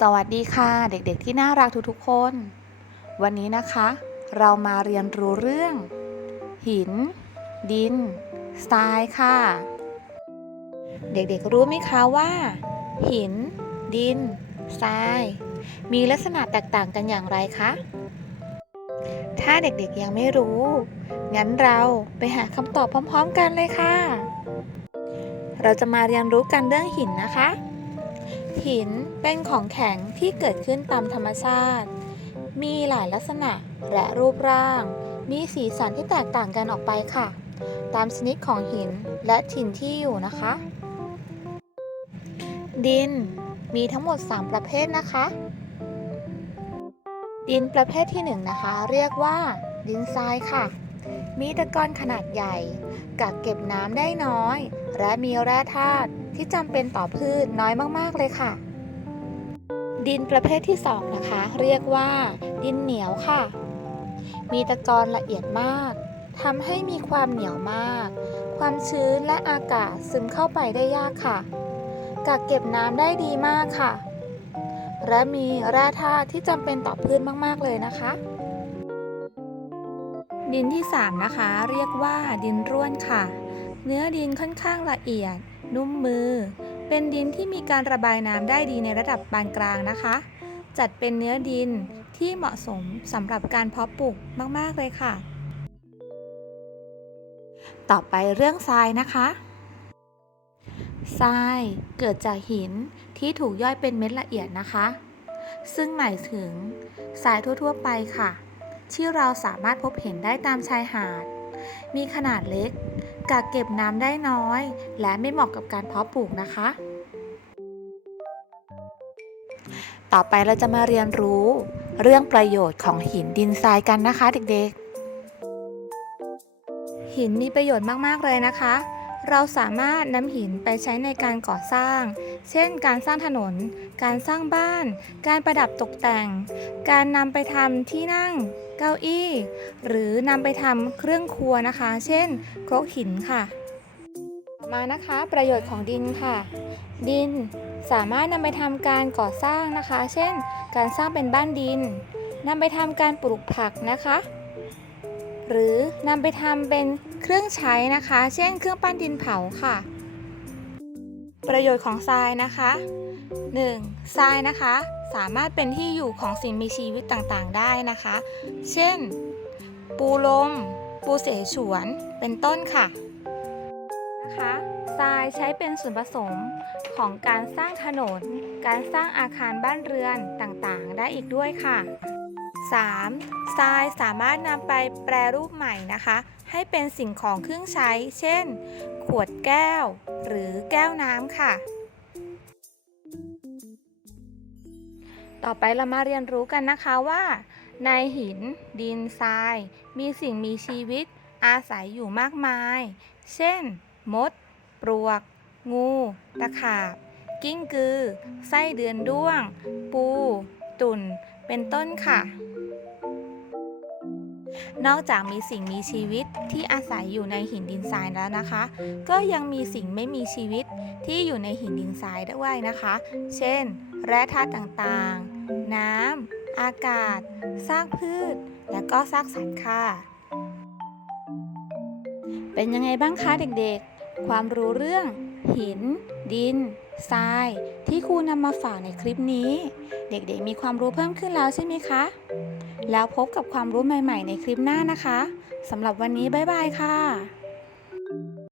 สวัสดีค่ะ เด็กๆที่น่ารักทุกๆคน วันนี้นะคะ เรามาเรียนรู้เรื่อง หิน ดินทรายค่ะ เด็กๆรู้ไหมคะว่า หิน ดินทราย มีลักษณะแตกต่างกันอย่างไรคะถ้าเด็กๆยังไม่รู้ งั้นเราไปหาคำตอบพร้อม ๆ กันเลยค่ะ เราจะมาเรียนรู้กันเรื่องหินนะคะ หินเป็นของแข็งที่เกิดขึ้นตามธรรมชาติ มีหลายลักษณะและรูปร่าง มีสีสันที่แตกต่างกันออกไปค่ะ ตามชนิดของหินและถิ่นที่อยู่นะคะ ดินมีทั้งหมด 3 ประเภทนะคะ ดินประเภทที่ 1 นะคะ เรียกว่า ดินทรายค่ะ มีตะกอนขนาดใหญ่ กักเก็บน้ำได้น้อย และมีแร่ธาตุ ที่จำเป็นต่อพืชน้อยมากๆเลยค่ะ ดินประเภทที่ 2 นะคะ เรียกว่า ดินเหนียวค่ะ มีตะกอนละเอียดมากทำให้มีความเหนียวมาก ความชื้นและอากาศซึมเข้าไปได้ยากค่ะ กักเก็บน้ำได้ดีมากค่ะ และมีแร่ธาตุที่จำเป็นต่อพืชมากๆเลยนะคะ ดินที่ 3 นะคะ เรียกว่าดินร่วนค่ะ เนื้อดินค่อนข้างละเอียด นุ่มมือ เป็นดินที่มีการระบายน้ำได้ดีในระดับปานกลางนะคะ จัดเป็นเนื้อดินที่เหมาะสมสำหรับการเพาะปลูกมาก ๆ เลยค่ะ ต่อไปเรื่องทรายนะคะทรายเกิดจากหินที่ถูกย่อยเป็นเม็ดละเอียดนะคะ ซึ่งหมายถึงทรายทั่ว ๆ ไปค่ะ ที่เราสามารถพบเห็นได้ตามชายหาด มีขนาดเล็ก กักเก็บน้ำได้น้อย และไม่เหมาะกับการเพาะปลูกนะคะ ต่อไปเราจะมาเรียนรู้ เรื่องประโยชน์ของหินดินทรายกันนะคะเด็กๆ หินมีประโยชน์มากๆเลยนะคะ เราสามารถนำหินไปใช้ในการก่อสร้าง เช่น การสร้างถนน การสร้างบ้าน การประดับตกแต่ง การนำไปทำที่นั่ง เก้าอี้ หรือนำไปทำเครื่องครัวนะคะ เช่น ครกหินค่ะต่อมานะคะประโยชน์ของดินค่ะ ดินสามารถนำไปทำการก่อสร้างนะคะ เช่น การสร้างเป็นบ้านดินนำไปทำการปลูกผักนะคะ หรือนำไปทำเป็น เครื่องใช้นะคะ เช่น เครื่องปั้นดินเผาค่ะ ประโยชน์ของทรายนะคะ 1. ทรายนะคะ สามารถเป็นที่อยู่ของสิ่งมีชีวิตต่างๆ ได้นะคะ เช่น ปูลม ปูเสฉวน เป็นต้นค่ะนะคะทรายใช้เป็นส่วนผสมของการสร้างถนน การสร้างอาคารบ้านเรือนต่างๆ ได้อีกด้วยค่ะ 3. ทรายสามารถนำไปแปรรูปใหม่นะคะ ให้เป็นสิ่งของเครื่องใช้ เช่น ขวดแก้ว หรือแก้วน้ำค่ะ ต่อไปเรามาเรียนรู้กันนะคะว่า ในหิน ดินทราย มีสิ่งมีชีวิต อาศัยอยู่มากมาย เช่น มด ปลวก งู ตะขาบ กิ้งกือ ไส้เดือนด้วง ปู ตุ่น เป็นต้นค่ะ นอกจากมีสิ่งมีชีวิตที่อาศัยอยู่ในหินดินทรายแล้วนะคะ ก็ยังมีสิ่งไม่มีชีวิตที่อยู่ในหินดินทรายด้วยนะคะ เช่น แร่ธาตุต่างๆ น้ำ อากาศ ซากพืช และก็ซากสัตว์ค่ะ เป็นยังไงบ้างคะเด็กๆ ความรู้เรื่อง หิน ดิน ทราย ที่ครูนำมาฝากในคลิปนี้ เด็กๆมีความรู้เพิ่มขึ้นแล้วใช่ไหมคะ แล้วพบกับความรู้ใหม่ๆ ในคลิปหน้านะคะสำหรับวันนี้บ๊ายบายค่ะ